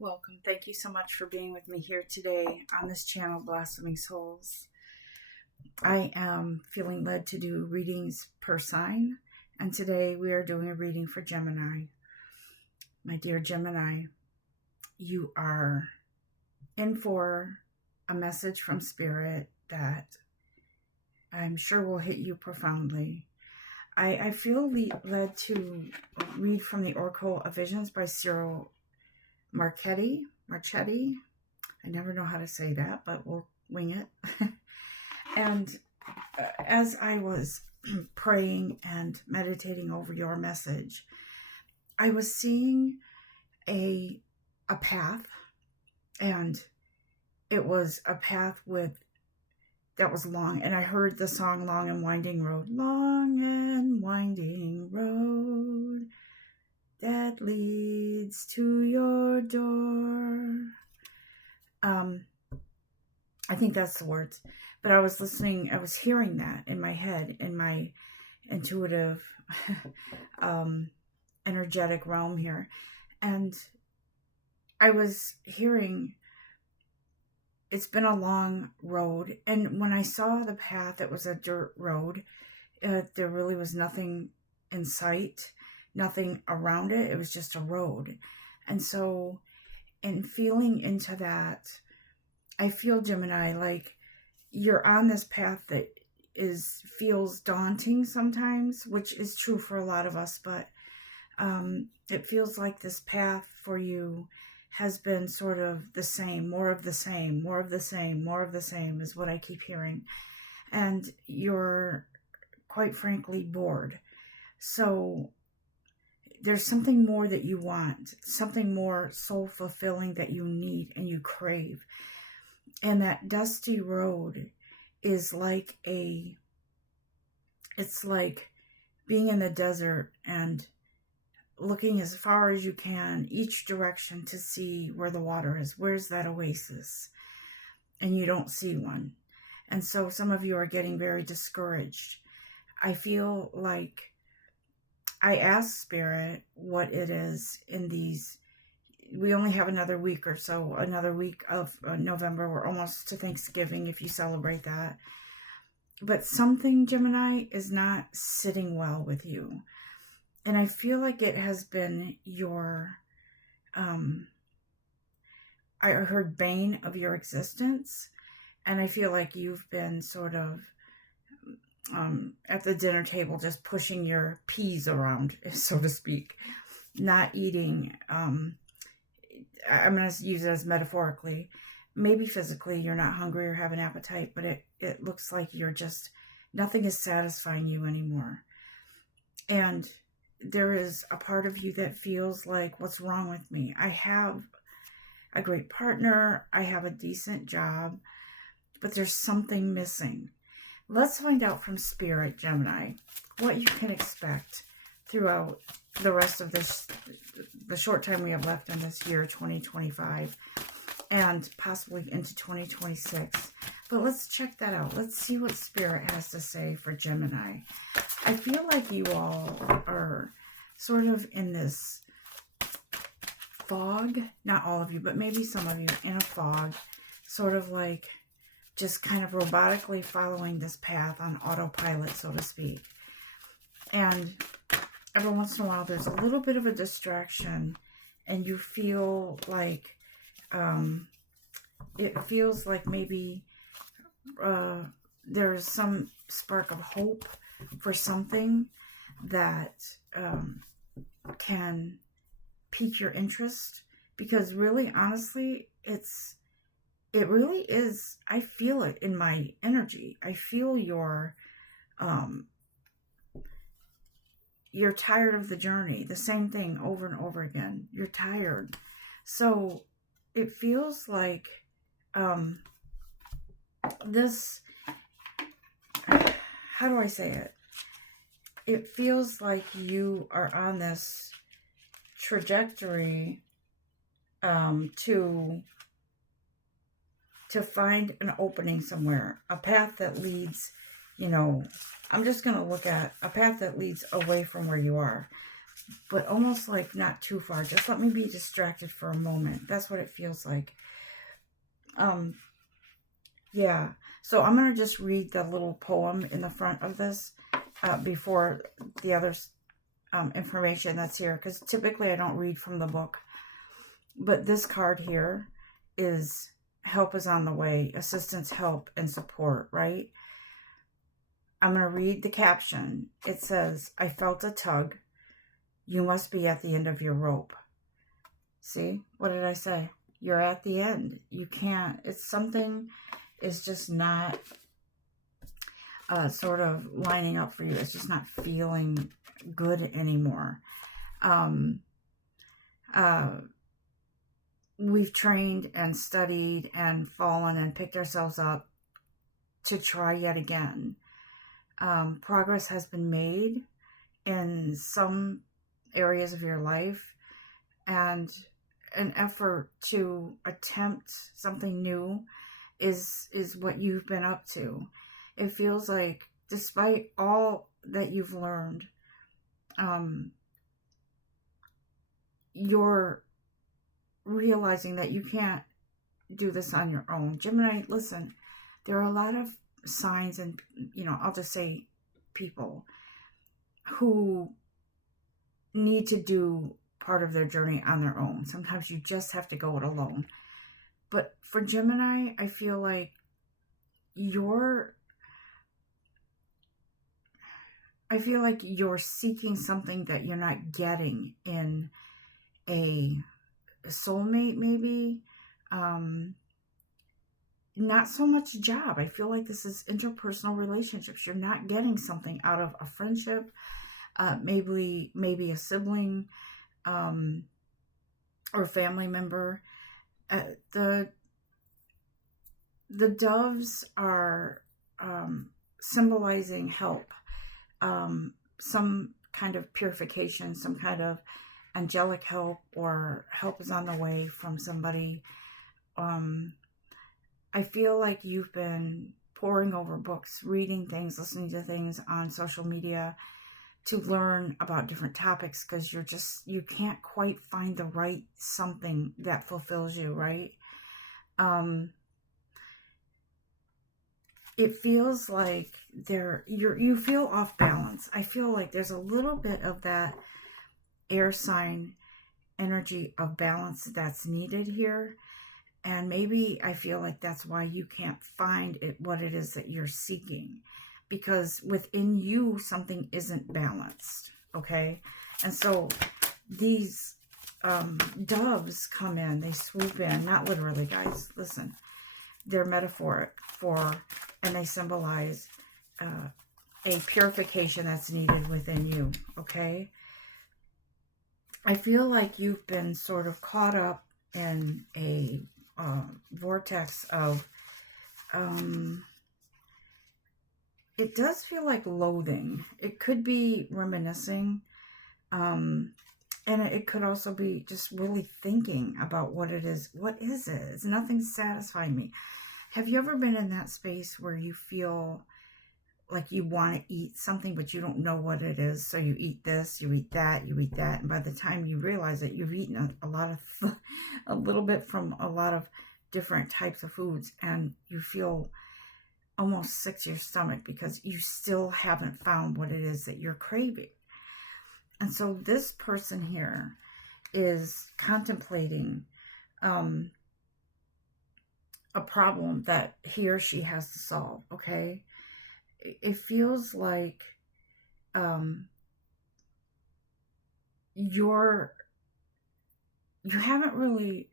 Welcome. Thank you so much for being with me here today on this channel, Blossoming Souls. I am feeling led to do readings per sign, and today we are doing a reading for Gemini. My dear Gemini, you are in for a message from Spirit that I'm sure will hit you profoundly. I feel led to read from the Oracle of Visions by Cyril Marchetti. I never know how to say that, but we'll wing it. And as I was praying and meditating over your message, I was seeing a path, and it was a path that was long, and I heard the song Long and Winding Road. Long and winding road that leads to your door. I think that's the words. But I was listening, I was hearing that in my head, in my intuitive, energetic realm here. And I was hearing, it's been a long road. And when I saw the path, it was a dirt road. There really was nothing in sight, nothing around it. It was just a road. And so in feeling into that, I feel, Gemini, like you're on this path that feels daunting sometimes, which is true for a lot of us, but it feels like this path for you has been sort of the same, more of the same, more of the same, more of the same is what I keep hearing. And you're quite frankly bored. So there's something more that you want, something more soul fulfilling that you need and you crave. And that dusty road is like it's like being in the desert and looking as far as you can, each direction, to see where the water is. Where's that oasis? And you don't see one. And so some of you are getting very discouraged. I feel like I asked Spirit what it is in these. We only have another week or so, another week of November. We're almost to Thanksgiving if you celebrate that. But something, Gemini, is not sitting well with you. And I feel like it has been your, I heard bane of your existence. And I feel like you've been sort of at the dinner table just pushing your peas around, so to speak. Not eating, I'm going to use it as metaphorically. Maybe physically you're not hungry or have an appetite, but it looks like you're just, nothing is satisfying you anymore. And there is a part of you that feels like, what's wrong with me? I have a great partner. I have a decent job, but there's something missing. Let's find out from Spirit, Gemini, what you can expect throughout the rest of this, the short time we have left in this year, 2025, and possibly into 2026. But let's check that out. Let's see what Spirit has to say for Gemini. I feel like you all are sort of in this fog. Not all of you, but maybe some of you in a fog. Sort of like just kind of robotically following this path on autopilot, so to speak. And every once in a while, there's a little bit of a distraction. And you feel like, it feels like maybe there's some spark of hope for something that can pique your interest, because really, honestly, it really is. I feel it in my energy. I feel you're tired of the journey, the same thing over and over again. You're tired. So it feels like this, how do I say it? It feels like you are on this trajectory to find an opening somewhere, a path that leads, I'm just going to look at a path that leads away from where you are. but almost like not too far. Just let me be distracted for a moment. That's what it feels like. Yeah. So I'm going to just read the little poem in the front of this before the other information that's here. Because typically I don't read from the book. But this card here is help is on the way. Assistance, help, and support, right? I'm going to read the caption. It says, I felt a tug. You must be at the end of your rope. See? What did I say? You're at the end. You can't. It's something is just not sort of lining up for you. It's just not feeling good anymore. We've trained and studied and fallen and picked ourselves up to try yet again. Progress has been made in some areas of your life, and an effort to attempt something new is what you've been up to. It feels like despite all that you've learned, you're realizing that you can't do this on your own. Gemini, listen, there are a lot of signs and, I'll just say people who need to do part of their journey on their own. Sometimes you just have to go it alone. But for Gemini, I feel like you're seeking something that you're not getting in a soulmate, maybe. Not so much job. I feel like this is interpersonal relationships. You're not getting something out of a friendship, maybe a sibling, or family member. The doves are symbolizing help, some kind of purification, some kind of angelic help, or help is on the way from somebody. I feel like you've been poring over books, reading things, listening to things on social media to learn about different topics, because you can't quite find the right something that fulfills you, right? It feels like you feel off balance. I feel like there's a little bit of that air sign energy of balance that's needed here. And maybe I feel like that's why you can't find what it is that you're seeking, because within you, something isn't balanced. Okay. And so these doves come in, they swoop in, not literally, guys, listen, they're metaphoric and they symbolize a purification that's needed within you. Okay. I feel like you've been sort of caught up in a vortex of, it does feel like loathing. It could be reminiscing, and it could also be just really thinking about what it is. What is it? It's nothing satisfying me. Have you ever been in that space where you feel like you want to eat something, but you don't know what it is? So you eat this, you eat that, you eat that. And by the time you realize that you've eaten a little bit from a lot of different types of foods, and you feel almost sick to your stomach because you still haven't found what it is that you're craving. And so this person here is contemplating a problem that he or she has to solve. Okay. It feels like you haven't really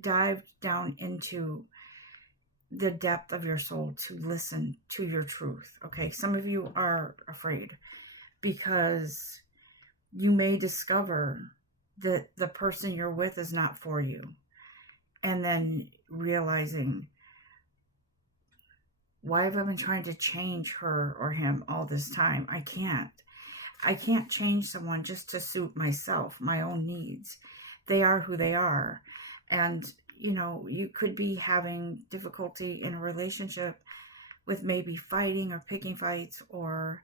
dived down into the depth of your soul to listen to your truth. Okay, some of you are afraid because you may discover that the person you're with is not for you, and then realizing, why have I been trying to change her or him all this time? I can't change someone just to suit myself, my own needs. They are who they are. And, you could be having difficulty in a relationship with maybe fighting or picking fights, or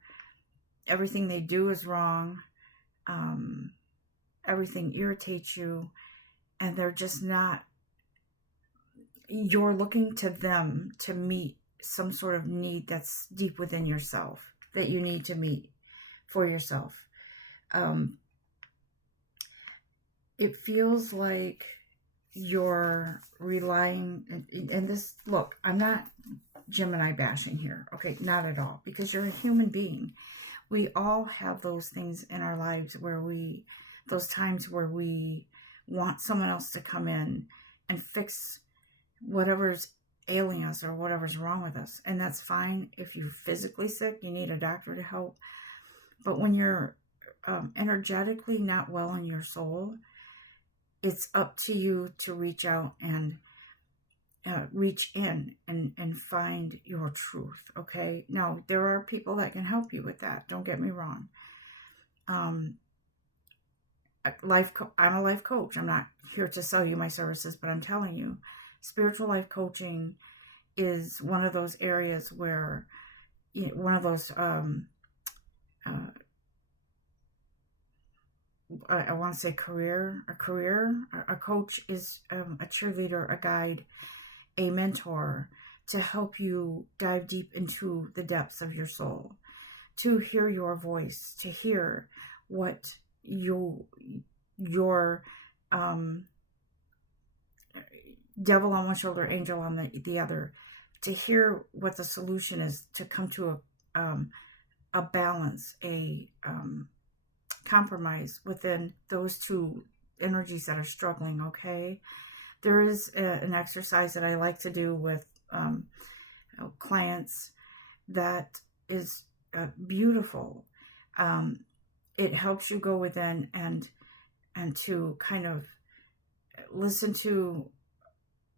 everything they do is wrong. everything irritates you, and they're just not, you're looking to them to meet some sort of need that's deep within yourself that you need to meet for yourself. It feels like you're relying, and this, look, I'm not Gemini bashing here, okay, not at all, because you're a human being. We all have those things in our lives where those times where we want someone else to come in and fix whatever's ailing us or whatever's wrong with us. And that's fine. If you're physically sick, you need a doctor to help. But when you're energetically not well in your soul, it's up to you to reach out and reach in and find your truth. Okay. Now, there are people that can help you with that. Don't get me wrong. I'm a life coach. I'm not here to sell you my services, but I'm telling you, spiritual life coaching is one of those areas where, one of those, I want to say a coach is a cheerleader, a guide, a mentor to help you dive deep into the depths of your soul, to hear your voice, to hear what your devil on one shoulder, angel on the other, to hear what the solution is, to come to a balance, a compromise within those two energies that are struggling. Okay, there is an exercise that I like to do with clients that is beautiful. It helps you go within and to kind of listen to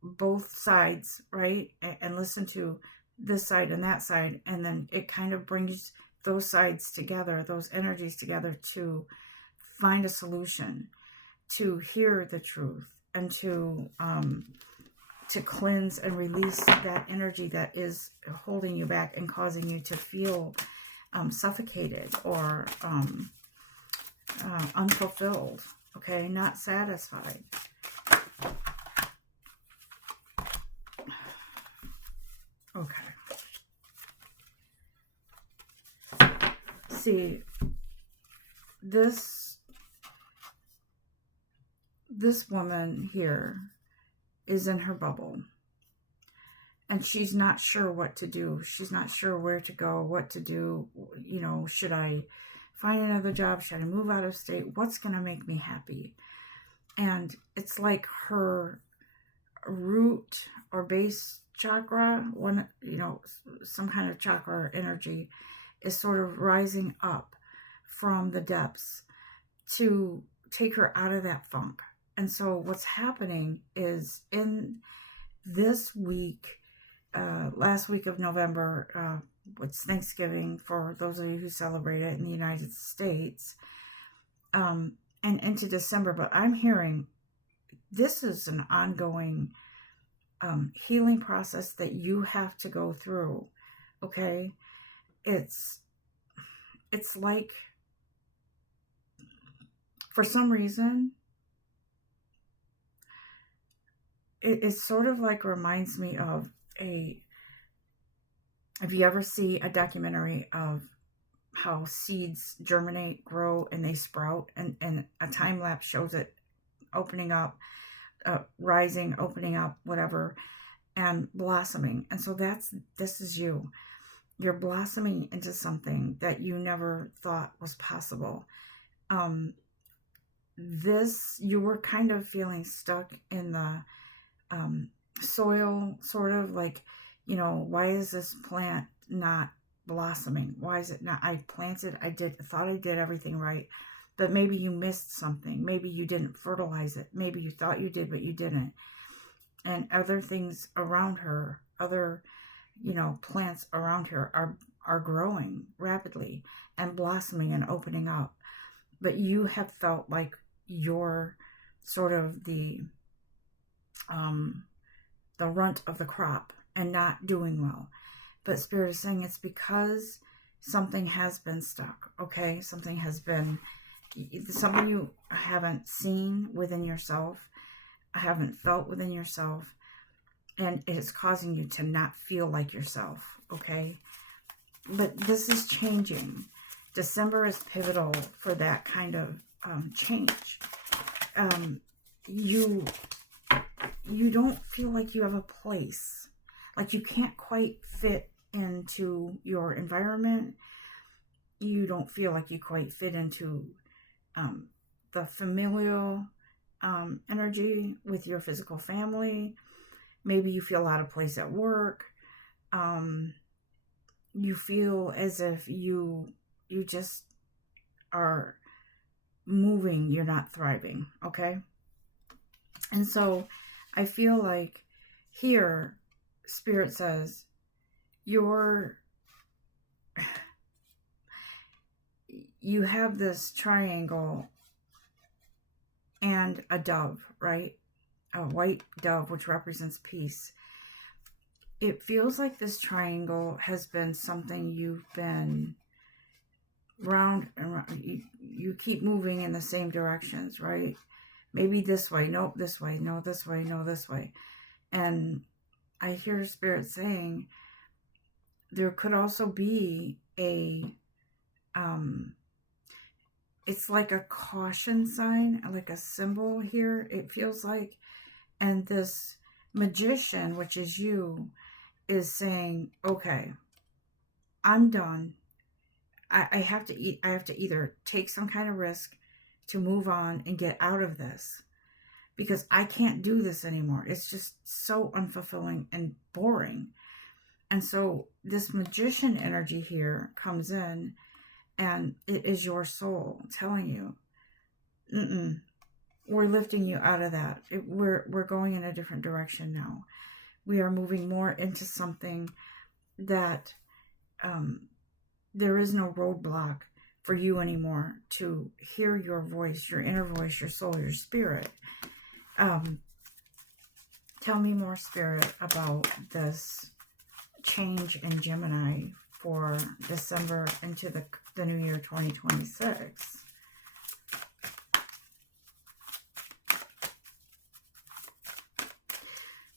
both sides, right? And listen to this side and that side, and then it kind of brings those sides together, those energies together, to find a solution, to hear the truth, and to cleanse and release that energy that is holding you back and causing you to feel suffocated or unfulfilled, okay, not satisfied. Okay. See, this woman here is in her bubble, and she's not sure what to do. She's not sure where to go, what to do. You know, should I find another job? Should I move out of state? What's going to make me happy? And it's like her root or base chakra, one, some kind of chakra or energy is sort of rising up from the depths to take her out of that funk. And so what's happening is, in this week, last week of November, it's Thanksgiving for those of you who celebrate it in the United States, and into December. But I'm hearing this is an ongoing healing process that you have to go through. Okay, it's like, for some reason, it sort of like reminds me of if you ever see a documentary of how seeds germinate, grow, and they sprout, and a time lapse shows it opening up, rising, opening up, whatever, and blossoming. And so this is you. You're blossoming into something that you never thought was possible. You were kind of feeling stuck in the soil, sort of like, why is this plant not blossoming? Why is it not? I thought I did everything right, but maybe you missed something. Maybe you didn't fertilize it. Maybe you thought you did, but you didn't. And other things around her, other, plants around her are growing rapidly and blossoming and opening up. But you have felt like you're sort of the runt of the crop and not doing well. But Spirit is saying it's because something has been stuck, okay? Something has been something you haven't seen within yourself, haven't felt within yourself, and it is causing you to not feel like yourself, okay? But this is changing. December is pivotal for that kind of change. You don't feel like you have a place. Like you can't quite fit into your environment. You don't feel like you quite fit into the familial energy with your physical family. Maybe you feel out of place at work. You feel as if you just are moving, you're not thriving, okay? And so I feel like here, Spirit says, you have this triangle and a dove, right? A white dove, which represents peace. It feels like this triangle has been something you've been round and round. You keep moving in the same directions, right? Maybe this way, nope, this way, no, this way, no, this way. And I hear Spirit saying there could also be it's like a caution sign, like a symbol here, it feels like. And this magician, which is you, is saying, okay, I'm done. I have to either take some kind of risk to move on and get out of this, because I can't do this anymore. It's just so unfulfilling and boring. And so this magician energy here comes in, and it is your soul telling you, we're lifting you out of that. We're going in a different direction now. We are moving more into something that there is no roadblock for you anymore to hear your voice, your inner voice, your soul, your spirit. Tell me more, Spirit, about this change in Gemini for December into the new year 2026.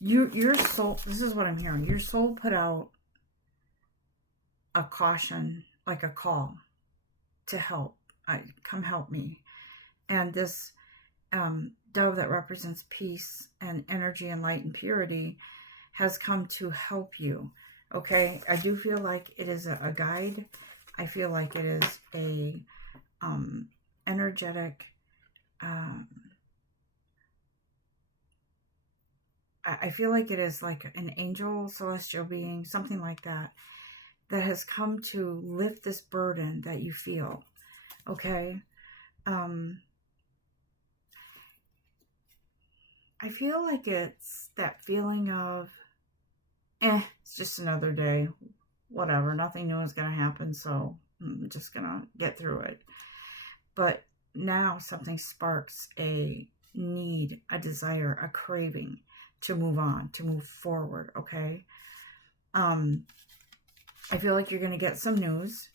Your soul, this is what I'm hearing. Your soul put out a caution, like a call to help. Come help me. And this dove that represents peace and energy and light and purity has come to help you. Okay, I do feel like it is a guide. I feel like it is a energetic. I feel like it is like an angel, celestial being, something like that, that has come to lift this burden that you feel. Okay. I feel like it's that feeling of, it's just another day, whatever, nothing new is going to happen, so I'm just going to get through it. But now something sparks a need, a desire, a craving to move on, to move forward, okay? I feel like you're going to get some news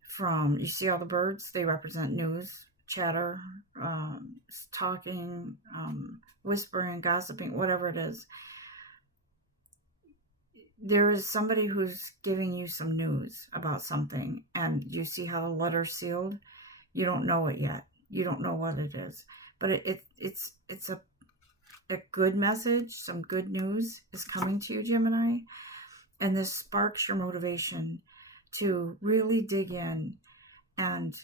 from, you see all the birds? They represent news, chatter, talking, whispering, gossiping, whatever it is. There is somebody who's giving you some news about something, and you see how the letter's sealed? You don't know it yet. You don't know what it is. But it's a good message, some good news is coming to you, Gemini. And this sparks your motivation to really dig in and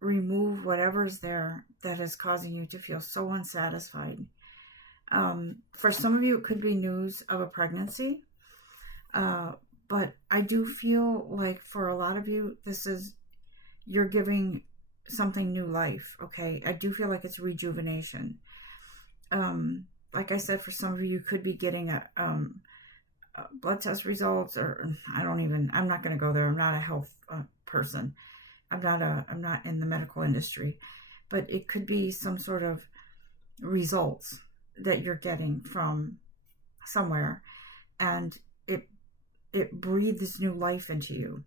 remove whatever's there that is causing you to feel so unsatisfied. For some of you, it could be news of a pregnancy. But I do feel like for a lot of you, you're giving something new life, okay? I do feel like it's rejuvenation. Like I said, for some of you could be getting a blood test results, or I'm not going to go there. I'm not a health person. I'm not in the medical industry, but it could be some sort of results that you're getting from somewhere, and it breathes new life into you.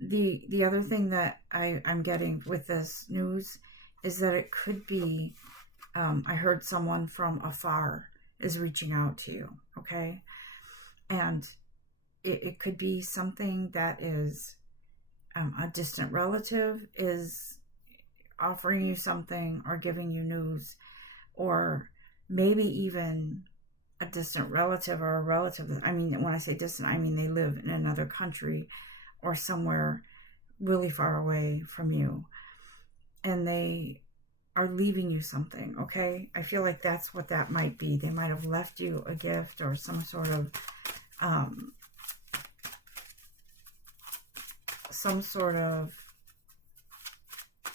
The other thing that I'm getting with this news is that it could be, I heard someone from afar is reaching out to you, okay? And it could be something that is a distant relative is offering you something or giving you news, or maybe even a distant relative or a relative. I mean, when I say distant, I mean they live in another country or somewhere really far away from you, and they are leaving you something, okay? I feel like that's what that might be. They might have left you a gift or some sort of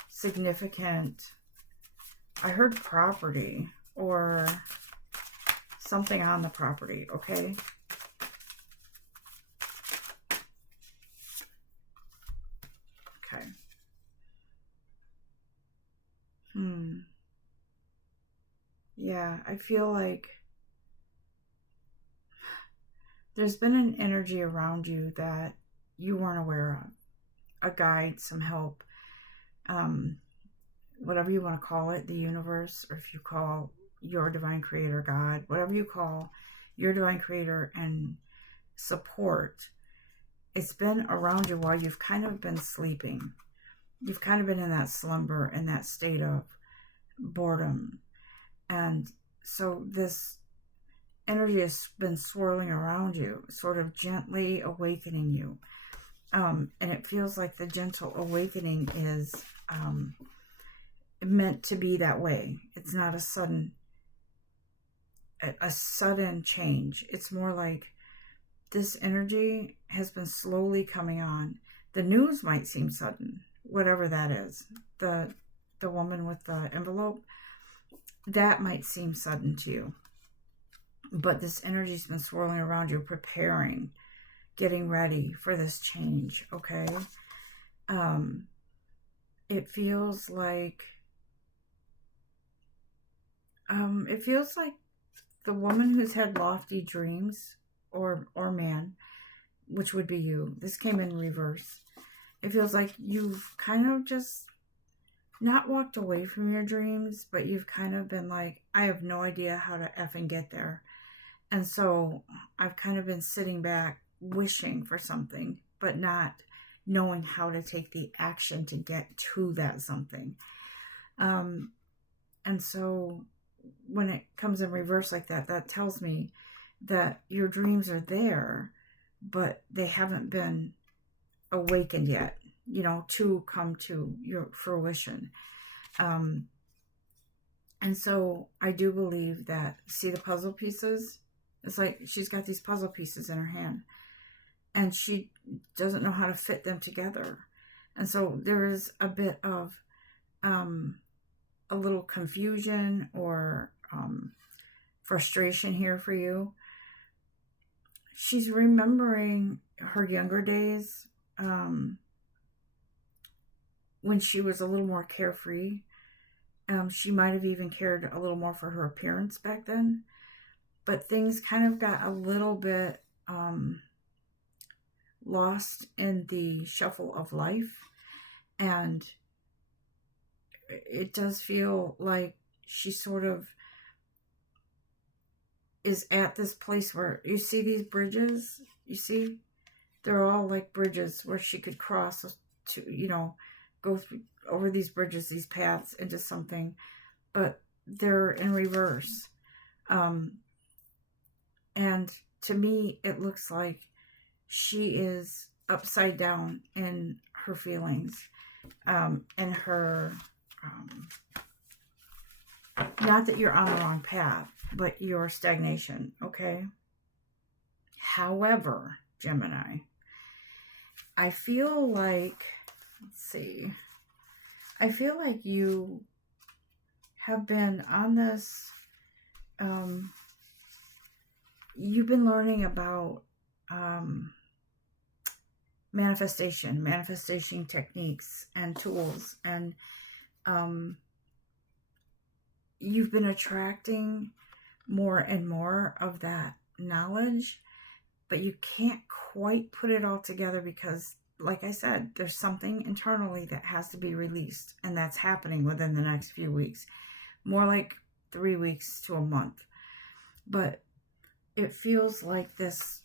significant, I heard property or something on the property, okay? Okay. Yeah, I feel like there's been an energy around you that you weren't aware of. A guide, some help, whatever you want to call it, the universe, or if you call your divine creator God, whatever you call your divine creator and support, it's been around you while you've kind of been sleeping. You've kind of been in that slumber, in that state of boredom. And so this energy has been swirling around you, sort of gently awakening you. And it feels like the gentle awakening is meant to be that way. It's not a sudden change. It's more like this energy has been slowly coming on. The news might seem sudden, whatever that is. The woman with the envelope, that might seem sudden to you. But this energy's been swirling around you, preparing, getting ready for this change, okay? It feels like the woman who's had lofty dreams, or man, which would be you. This came in reverse. It feels like you've kind of just not walked away from your dreams, but you've kind of been like, I have no idea how to effing get there. And so I've kind of been sitting back wishing for something, but not knowing how to take the action to get to that something. And so when it comes in reverse like that, that tells me that your dreams are there, but they haven't been awakened yet, to come to your fruition. And so I do believe that, see the puzzle pieces? It's like she's got these puzzle pieces in her hand and she doesn't know how to fit them together. And so there is a bit of a little confusion or frustration here for you. She's remembering her younger days when she was a little more carefree. She might have even cared a little more for her appearance back then. But things kind of got a little bit lost in the shuffle of life. And it does feel like she sort of is at this place where, you see these bridges? You see? They're all like bridges where she could cross to, go through over these bridges, these paths into something. But they're in reverse. And to me, it looks like she is upside down in her feelings, and her, not that you're on the wrong path, but your stagnation, okay? However, Gemini, I feel like, I feel like you have been on this, you've been learning about manifestation techniques and tools, and you've been attracting more and more of that knowledge, but you can't quite put it all together because like I said, there's something internally that has to be released, and that's happening within the next few weeks. More like 3 weeks to a month. But it feels like this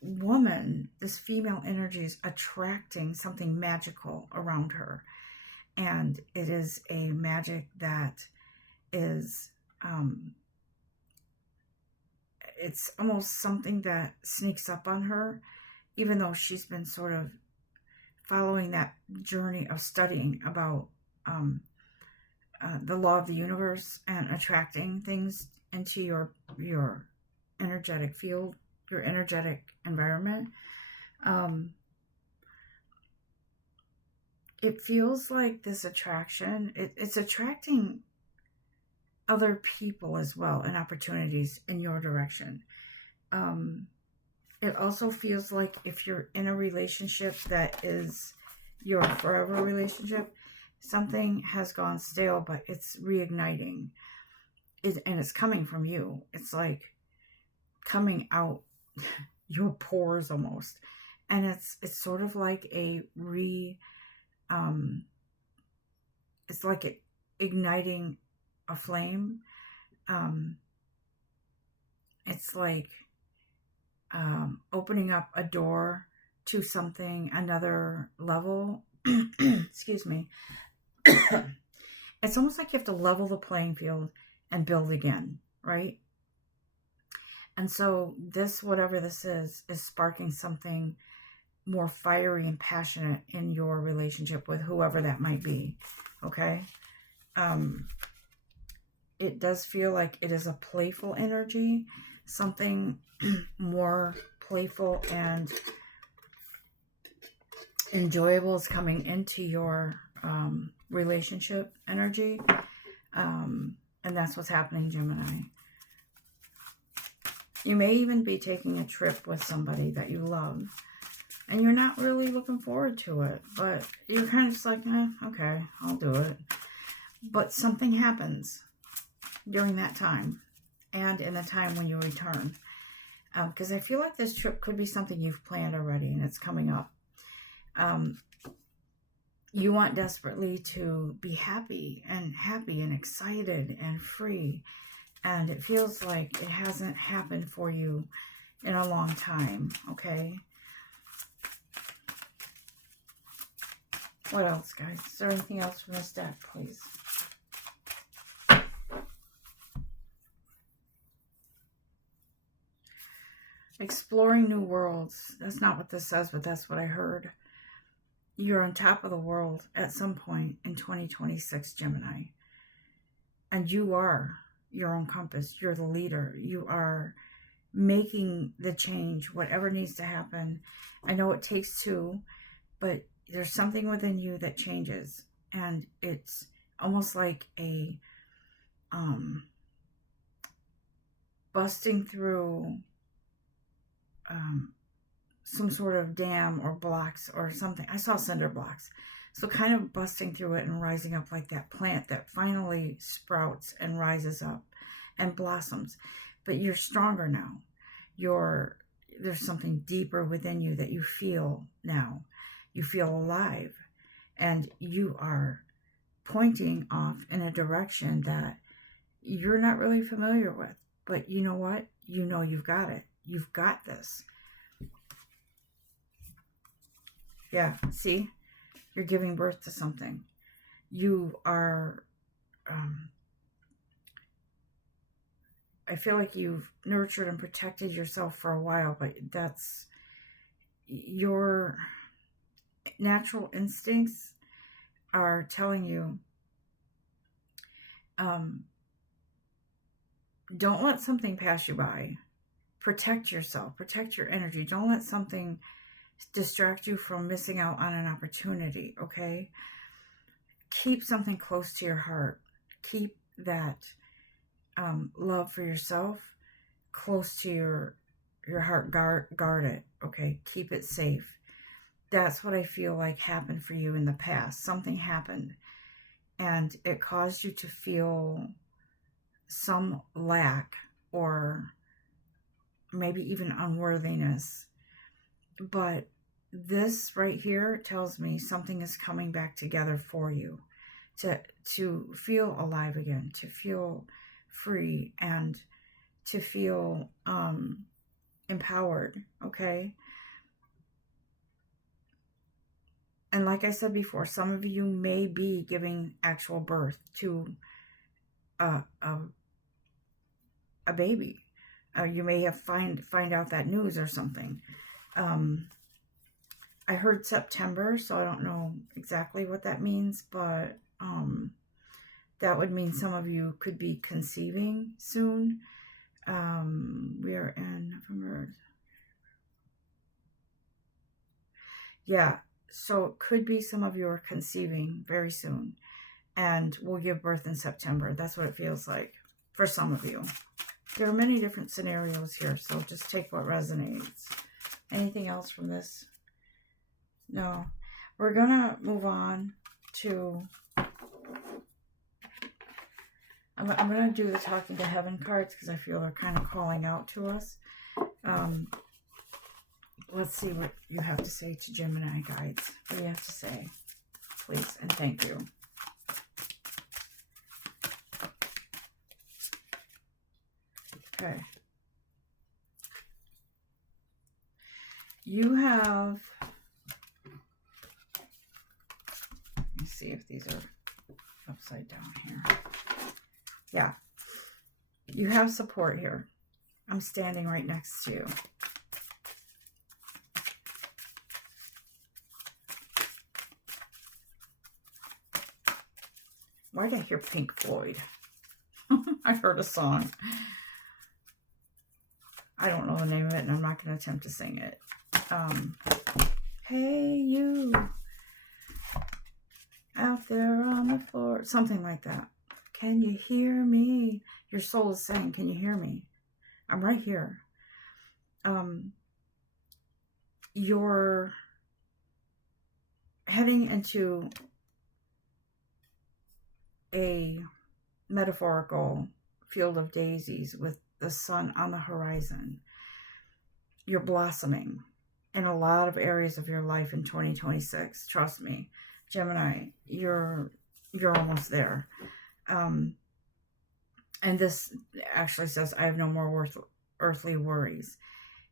woman, this female energy is attracting something magical around her. And it is a magic that is, it's almost something that sneaks up on her, even though she's been sort of following that journey of studying about the law of the universe and attracting things into your energetic field, your energetic environment. It feels like this attraction, it's attracting other people as well and opportunities in your direction. It also feels like if you're in a relationship that is your forever relationship, something has gone stale, but it's reigniting. And it's coming from you. It's like coming out your pores almost. And it's sort of like it's like it igniting a flame. It's like opening up a door to something, another level. Excuse me. It's almost like you have to level the playing field and build again, right? And so this, whatever this is sparking something more fiery and passionate in your relationship with whoever that might be, okay? It does feel like it is a playful energy, something more playful and enjoyable is coming into your relationship energy. And that's what's happening, Gemini. You may even be taking a trip with somebody that you love, and you're not really looking forward to it, but you're kind of just like, okay, I'll do it. But something happens during that time and in the time when you return. Because I feel like this trip could be something you've planned already and it's coming up. You want desperately to be happy and excited and free. And it feels like it hasn't happened for you in a long time, okay? What else, guys? Is there anything else from this deck, please? Exploring new worlds. That's not what this says, but that's what I heard. You're on top of the world at some point in 2026, Gemini. And you are your own compass. You're the leader. You are making the change, whatever needs to happen. I know it takes two, but there's something within you that changes. And it's almost like a busting through some sort of dam or blocks or something. I saw cinder blocks. So kind of busting through it and rising up like that plant that finally sprouts and rises up and blossoms. But you're stronger now. There's something deeper within you that you feel now. You feel alive. And you are pointing off in a direction that you're not really familiar with. But you know what? You know you've got it. You've got this. Yeah, see? You're giving birth to something. You are, I feel like you've nurtured and protected yourself for a while, but that's your natural instincts are telling you, don't let something pass you by. Protect yourself. Protect your energy. Don't let something distract you from missing out on an opportunity, okay? Keep something close to your heart. Keep that love for yourself close to your heart. Guard it, okay? Keep it safe. That's what I feel like happened for you in the past. Something happened and it caused you to feel some lack or maybe even unworthiness. But this right here tells me something is coming back together for you to feel alive again, to feel free, and to feel empowered, okay? And like I said before, some of you may be giving actual birth to a baby. You may have find out that news or something. I heard September, so I don't know exactly what that means, but that would mean some of you could be conceiving soon. We are in November. Yeah, so it could be some of you are conceiving very soon and will give birth in September. That's what it feels like for some of you. There are many different scenarios here, so just take what resonates. Anything else from this? No. We're going to move on to... I'm going to do the Talking to Heaven cards because I feel they're kind of calling out to us. Let's see what you have to say to Gemini guides. What do you have to say? Please and thank you. Okay. You have... Let me see if these are upside down here. Yeah. You have support here. I'm standing right next to you. Why did I hear Pink Floyd? I heard a song. I don't know the name of it, and I'm not going to attempt to sing it. Hey, you. Out there on the floor. Something like that. Can you hear me? Your soul is saying, can you hear me? I'm right here. You're heading into a metaphorical field of daisies with the sun on the horizon. You're blossoming in a lot of areas of your life in 2026. Trust me, Gemini, you're almost there. And this actually says, I have no more earthly worries.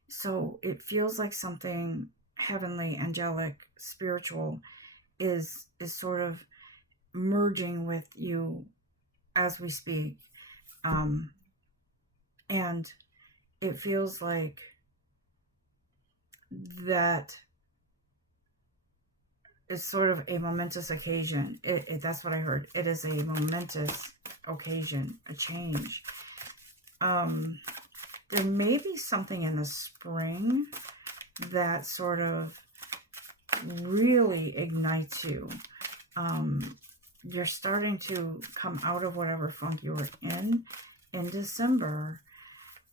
So it feels like something heavenly, angelic, spiritual is sort of merging with you as we speak. And it feels like that is sort of a momentous occasion. That's what I heard. It is a momentous occasion, a change. There may be something in the spring that sort of really ignites you. You're starting to come out of whatever funk you were in December.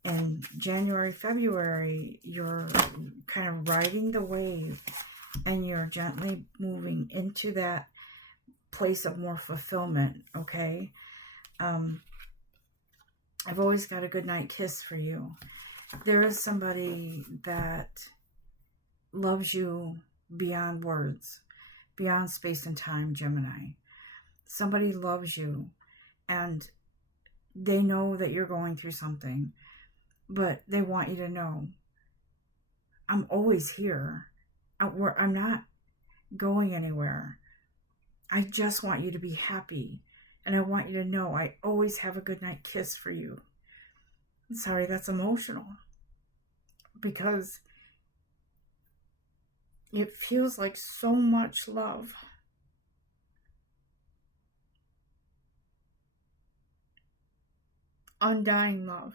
In January, February, you're kind of riding the wave and you're gently moving into that place of more fulfillment, okay? I've always got a good night kiss for you. There is somebody that loves you beyond words, beyond space and time, Gemini. Somebody loves you and they know that you're going through something, but they want you to know, I'm always here. I'm not going anywhere. I just want you to be happy. And I want you to know I always have a good night kiss for you. Sorry, that's emotional. Because it feels like so much love. Undying love.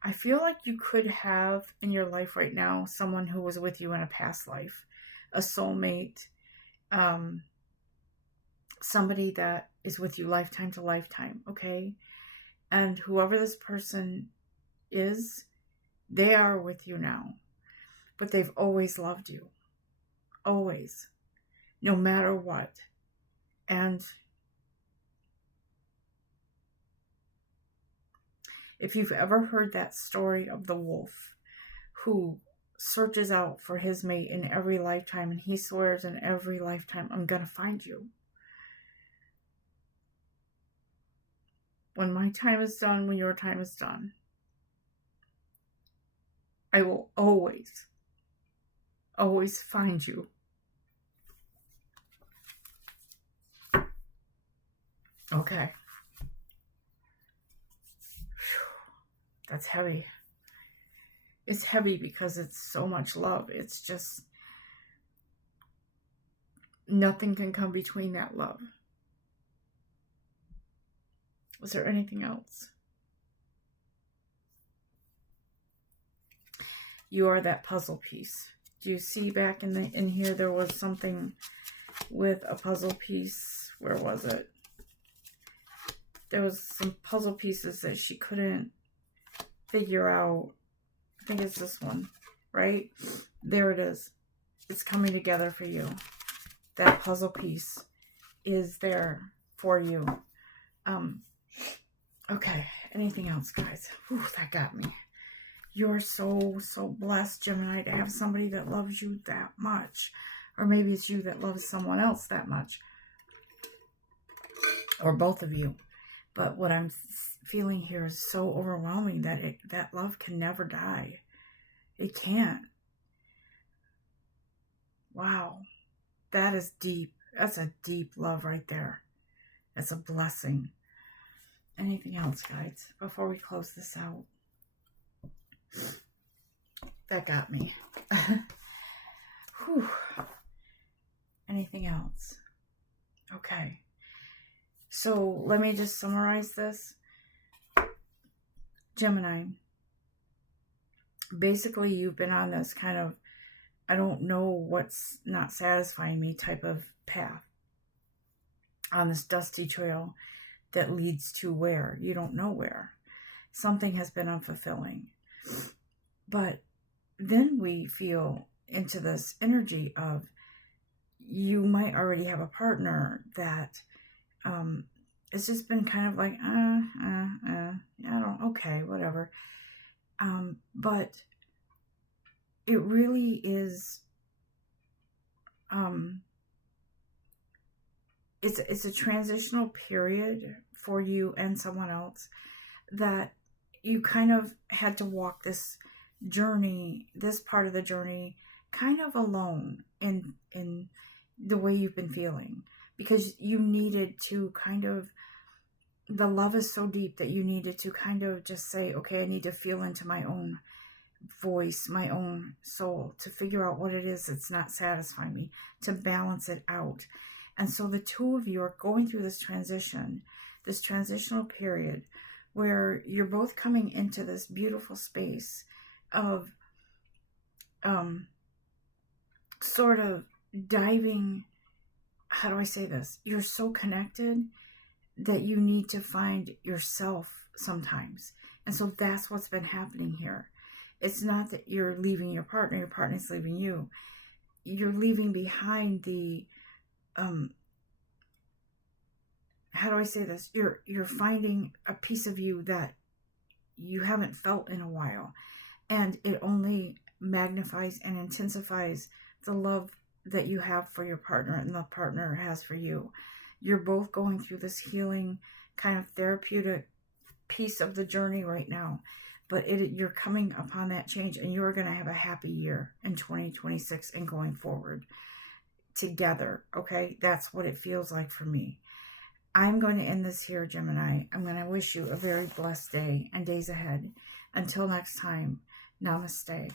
I feel like you could have in your life right now someone who was with you in a past life, a soulmate, somebody that is with you lifetime to lifetime, okay? And whoever this person is, they are with you now, but they've always loved you, always, no matter what. And if you've ever heard that story of the wolf who searches out for his mate in every lifetime, and he swears in every lifetime, I'm going to find you. When my time is done, when your time is done, I will always, always find you. Okay. That's heavy. It's heavy because it's so much love. It's just, nothing can come between that love. Was there anything else? You are that puzzle piece. Do you see back in here there was something with a puzzle piece? Where was it? There was some puzzle pieces that she couldn't figure out. I think it's this one, right? There it is. It's coming together for you. That puzzle piece is there for you. Okay, anything else, guys? Whew, that got me. You're so, so blessed, Gemini, to have somebody that loves you that much. Or maybe it's you that loves someone else that much. Or both of you. But what I'm feeling here is so overwhelming that that love can never die. It can't. Wow. That is deep. That's a deep love right there. That's a blessing. Anything else, guys, before we close this out? That got me. Whew. Anything else? Okay. So let me just summarize this. Gemini, basically you've been on this kind of, I don't know what's not satisfying me type of path. On this dusty trail that leads to where? You don't know where. Something has been unfulfilling. But then we feel into this energy of, you might already have a partner that it's just been kind of like, okay, whatever. But it really is, it's a transitional period for you and someone else, that you kind of had to walk this journey, this part of the journey, kind of alone in the way you've been feeling, because you needed to kind of, the love is so deep that you needed to kind of just say, okay, I need to feel into my own voice, my own soul, to figure out what it is that's not satisfying me, to balance it out. And so the two of you are going through this transition, this transitional period, where you're both coming into this beautiful space of sort of diving, how do I say this? You're so connected that you need to find yourself sometimes. And so that's what's been happening here. It's not that you're leaving your partner's leaving you. You're leaving behind the, how do I say this? You're finding a piece of you that you haven't felt in a while. And it only magnifies and intensifies the love that you have for your partner and the partner has for you. You're both going through this healing kind of therapeutic piece of the journey right now. But you're coming upon that change, and you're going to have a happy year in 2026 and going forward together. Okay, that's what it feels like for me. I'm going to end this here, Gemini. I'm going to wish you a very blessed day and days ahead. Until next time, namaste.